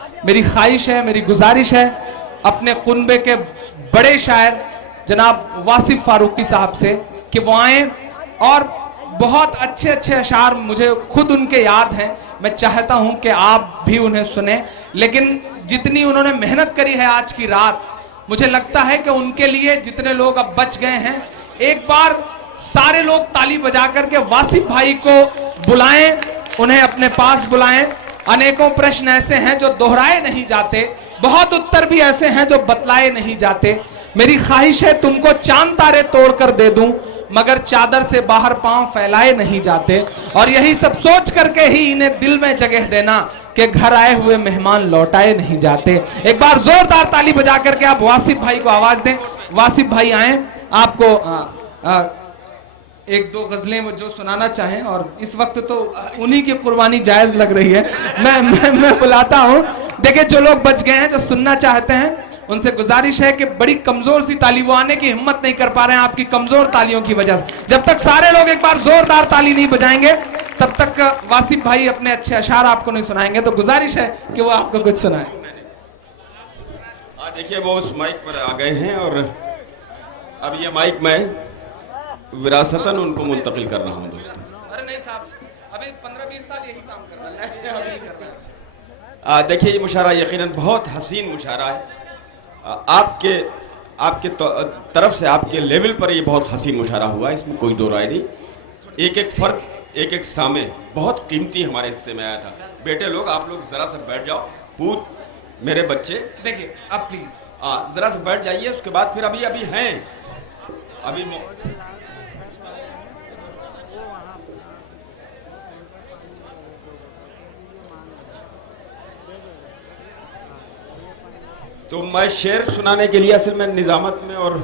मेरी ख्वाहिश है, मेरी गुजारिश है अपने कुनबे के बड़े शायर जनाब वासिफ फारूकी साहब से कि वो आए और बहुत अच्छे अच्छे अशार मुझे खुद उनके याद हैं। मैं चाहता हूं कि आप भी उन्हें सुने, लेकिन जितनी उन्होंने मेहनत करी है आज की रात, मुझे लगता है कि उनके लिए जितने लोग अब बच गए हैं, एक बार सारे लोग ताली बजा करके वासिफ भाई को बुलाएं, उन्हें अपने पास बुलाएं। अनेकों प्रश्न ऐसे हैं जो दोहराए नहीं जाते, बहुत उत्तर भी ऐसे हैं जो बतलाए नहीं जाते। मेरी ख्वाहिश है तुमको चांद तारे तोड़कर दे दूं, मगर चादर से बाहर पांव फैलाए नहीं जाते। और यही सब सोच करके ही इन्हें दिल में जगह देना कि घर आए हुए मेहमान लौटाए नहीं जाते। एक बार जोरदार ताली बजा करके आप वासिफ भाई को आवाज दें। वासिफ भाई आए, आपको एक दो गजलें वो जो सुनाना चाहें, और इस वक्त तो उन्हीं की कुर्बानी जायज लग रही है। मैं बुलाता हूं। देखिए, जो लोग बच गए हैं, जो सुनना चाहते हैं, उनसे गुजारिश है कि बड़ी कमजोर सी ताली, वो आने की हिम्मत नहीं कर पा रहे हैं आपकी कमजोर तालियों की वजह से। जब तक सारे लोग एक बार जोरदार ताली नहीं बजाएंगे, तब तक वासिफ भाई अपने अच्छे अशार आपको नहीं सुनाएंगे। तो गुजारिश है कि वो आपको कुछ सुनाए। देखिए, वो उस माइक पर आ गए हैं और अब ये माइक मैं विरासतन उनको मुंतकिल कर रहा हूँ दोस्तों। अरे नहीं साहब, अभी 15-20 साल यही काम कर रहा है। देखिए, ये मुशारा यकीनन बहुत हसीन मुशारा है। आपके तरफ से, आपके लेवल पर ये बहुत हसीन मुशारा हुआ, इसमें कोई दो राय नहीं। एक एक फर्क, एक एक सामे बहुत कीमती हमारे हिस्से में आया था। बेटे लोग, आप लोग जरा सा बैठ जाओ। पूत, मेरे बच्चे, देखिए अब प्लीज जरा सा बैठ जाइए। उसके बाद फिर अभी हैं अभी तो मैं शेर सुनाने के लिए असल में निजामत में और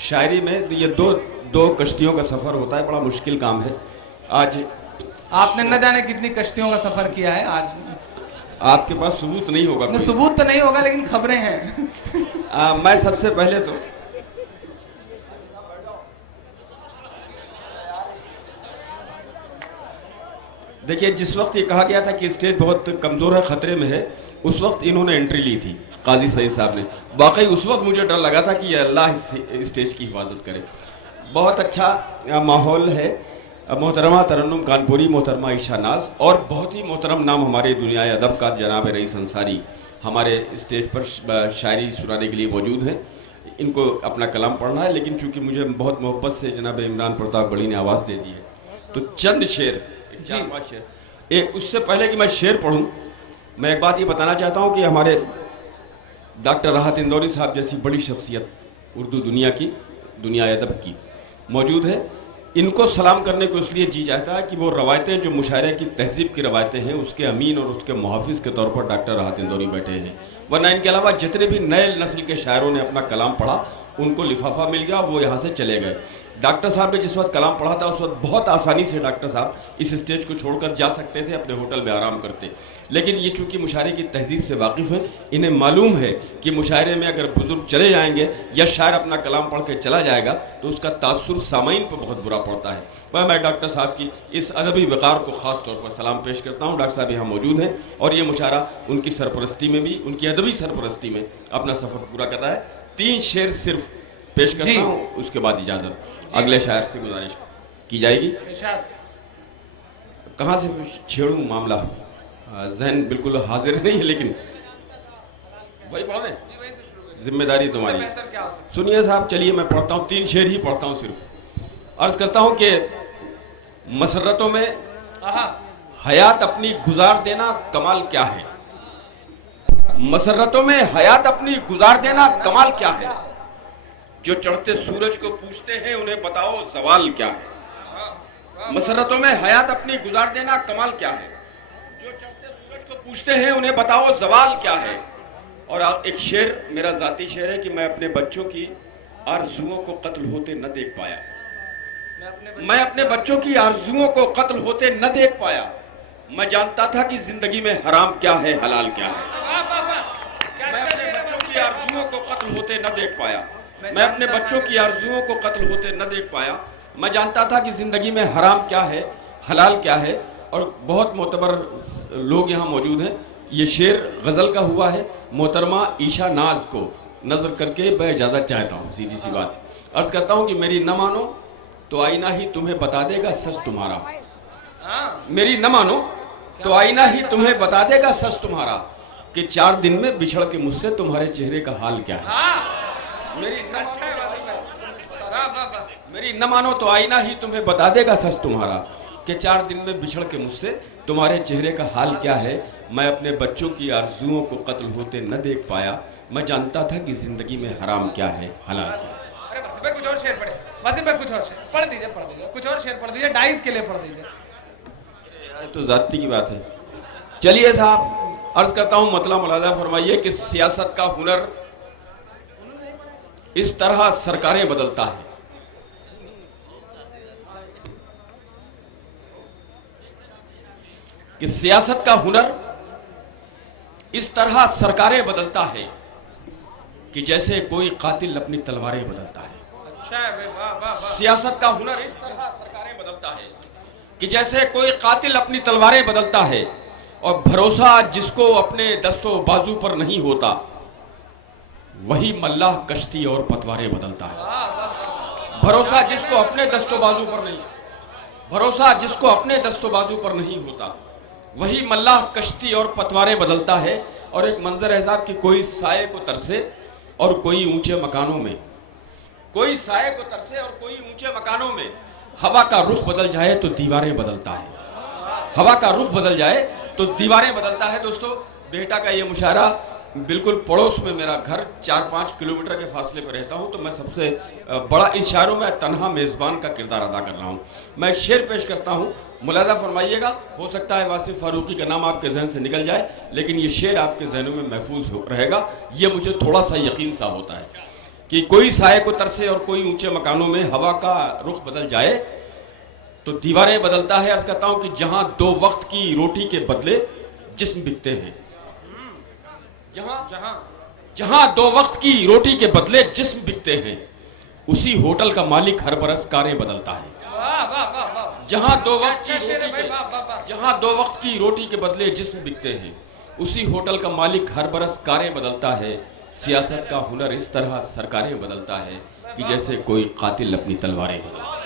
शायरी में ये दो कश्तियों का सफ़र होता है, बड़ा मुश्किल काम है। आज आपने न जाने कितनी कश्तियों का सफर किया है। आज आपके पास सबूत नहीं होगा। सबूत तो नहीं होगा, लेकिन खबरें हैं। मैं सबसे पहले तो देखिए, जिस वक्त ये कहा गया था कि स्टेज बहुत कमज़ोर है, ख़तरे में है, उस वक्त इन्होंने एंट्री ली थी काजी सईद साहब ने। वाकई उस वक्त मुझे डर लगा था कि अल्लाह इस स्टेज की हिफाजत करे। बहुत अच्छा माहौल है। मोहतरमा तरन्नुम कानपुरी, मोहतरमा ईशा नाज और बहुत ही मोहतरम नाम हमारे दुनिया अदब का जनाब रईस अंसारी हमारे स्टेज पर शायरी सुनाने के लिए मौजूद हैं। इनको अपना कलाम पढ़ना है, लेकिन चूँकि मुझे बहुत मोहब्बत से जनाब इमरान प्रताप बड़ी ने आवाज़ दे दी है, तो चंद शेर, 4-5 शेर। उससे पहले कि मैं शेर पढ़ूँ, मैं एक बात ये बताना चाहता हूँ कि हमारे डॉक्टर राहत इंदौरी साहब जैसी बड़ी शख्सियत उर्दू दुनिया की, दुनिया अदब की मौजूद है। इनको सलाम करने को इसलिए जी चाहता है कि वो रवायतें, जो मुशायरे की तहजीब की रवायतें हैं, उसके अमीन और उसके मुहाफिज के तौर पर डॉक्टर राहत इंदौरी बैठे हैं। वरना इनके अलावा जितने भी नए नस्ल के शायरों ने अपना कलाम पढ़ा, उनको लिफाफा मिल गया, वो यहाँ से चले गए। डॉक्टर साहब ने जिस वक्त कलाम पढ़ा था, उस वक्त बहुत आसानी से डॉक्टर साहब इस स्टेज को छोड़कर जा सकते थे, अपने होटल में आराम करते। लेकिन ये चूँकि मुशायरे की तहजीब से वाकिफ़ हैं, इन्हें मालूम है कि मुशायरे में अगर बुजुर्ग चले जाएंगे या शायर अपना कलाम पढ़ के चला जाएगा, तो उसका तासुर सामाइन पर बहुत बुरा पड़ता है। वह मैं डॉक्टर साहब की इस अदबी वक़ार को ख़ास तौर पर सलाम पेश करता हूँ। डॉक्टर साहब यहाँ मौजूद हैं और ये मुशायरा उनकी सरपरस्ती में भी, उनकी अदबी सरपरस्ती में अपना सफ़र पूरा कर रहा है। 3 शेर सिर्फ पेश करता हूँ, उसके बाद इजाज़त अगले शायर से गुजारिश की जाएगी। कहाँ से छेड़ूं मामला, जहन बिल्कुल हाजिर नहीं है, लेकिन वही पढ़ दें, जिम्मेदारी तुम्हारी। सुनिए साहब, चलिए मैं पढ़ता हूँ, 3 शेर ही पढ़ता हूँ सिर्फ। अर्ज करता हूँ कि मसरतों में हयात अपनी गुजार देना कमाल क्या है। मसरतों में हयात अपनी गुजार देना कमाल क्या है। जो चढ़ते सूरज को पूछते हैं, उन्हें बताओ सवाल क्या है। मसरतों में हयात अपनी गुजार देना कमाल क्या है। जो चढ़ते सूरज को पूछते हैं, उन्हें बताओ सवाल क्या है। और एक शेर, मेरा जाती शेर है कि मैं अपने बच्चों की आरज़ुओं को कत्ल होते न देख पाया। मैं अपने बच्चों की आरज़ुओं को कत्ल होते न देख पाया। मैं जानता था कि जिंदगी में हराम क्या है, हलाल क्या है। मैं अपने बच्चों की आरज़ुओं को कत्ल होते न देख पाया। मैं अपने बच्चों की आरज़ुओं को कत्ल होते न देख पाया। मैं जानता था कि ज़िंदगी में हराम क्या है, हलाल क्या है। और बहुत मोतबर लोग यहाँ मौजूद हैं। ये शेर गज़ल का हुआ है। मोहतरमा ईशा नाज को नज़र करके मैं इजाज़त चाहता हूँ। सीधी सी बात अर्ज़ करता हूँ कि मेरी न मानो तो आईना ही तुम्हें बता देगा सच तुम्हारा। मेरी न मानो तो आईना ही तुम्हें बता देगा सच तुम्हारा, कि 4 दिन में बिछड़ के मुझसे तुम्हारे चेहरे का हाल क्या है। मेरी न मानो तो आईना ही तुम्हें बता देगा सच तुम्हारा, कि 4 दिन में बिछड़ के मुझसे तुम्हारे चेहरे का हाल क्या है। मैं अपने बच्चों की आरज़ुओं को कत्ल होते न देख पाया, मैं जानता था कि जिंदगी में हराम क्या है हलाल क्या है। अरे वसीम भाई कुछ और शेर पढ़े, वसीम भाई कुछ और शेर पढ़ दीजिए, कुछ और शेर पढ़ दीजिए, डाइस के लिए पढ़ दीजिए। यार तो जाती की बात है। चलिए साहब अर्ज करता हूं, मतलब मुलाजा फरमाइए कि सियासत का हुनर इस तरह सरकारें बदलता है। कि सियासत का हुनर इस तरह सरकारें बदलता है कि जैसे कोई कातिल अपनी तलवारें बदलता है। अच्छा है, वाह वाह वाह। सियासत का हुनर इस तरह सरकारें बदलता है कि जैसे कोई कातिल अपनी तलवारें बदलता है, और भरोसा जिसको अपने दस्तों बाजू पर नहीं होता, वही मल्लाह कश्ती और पतवारें बदलता है। भरोसा जिसको अपने दस्तों बाजू पर नहीं, भरोसा जिसको अपने दस्तों बाजू पर नहीं होता, वही मल्लाह कश्ती और पतवारें बदलता है। और एक मंजर है साहब कि कोई साए को तरसे और कोई ऊंचे मकानों में, कोई साए को तरसे और कोई ऊंचे मकानों में हवा का रुख बदल जाए तो दीवारें बदलता है। हवा का रुख बदल जाए तो दीवारें बदलता है। दोस्तों बेटा का ये मुशायरा, बिल्कुल पड़ोस में मेरा घर, 4-5 किलोमीटर के फासले पर रहता हूँ, तो मैं सबसे बड़ा इन शायरों में तन्हा मेज़बान का किरदार अदा कर रहा हूँ। मैं शेर पेश करता हूँ, मुलाजा फरमाइएगा। हो सकता है वासिफ फारूकी का नाम आपके जहन से निकल जाए, लेकिन ये शेर आपके जहनों में महफूज रहेगा। ये मुझे थोड़ा सा यकीन सा होता है कि कोई साए को तरसे और कोई ऊंचे मकानों में हवा का रुख बदल जाए तो दीवारें बदलता है। अर्ज करता हूं कि जहां 2 वक्त की रोटी के बदले जिस्म बिकते हैं, जहां 2 वक्त की रोटी के बदले जिस्म बिकते हैं, उसी होटल का मालिक हर बरस कारें बदलता है। जहां 2 वक्त की रोटी के बदले जिस्म बिकते हैं, उसी होटल का मालिक हर बरस कारें बदलता है। सियासत का हुनर इस तरह सरकारें बदलता है कि जैसे कोई कातिल अपनी तलवारें बदलता है।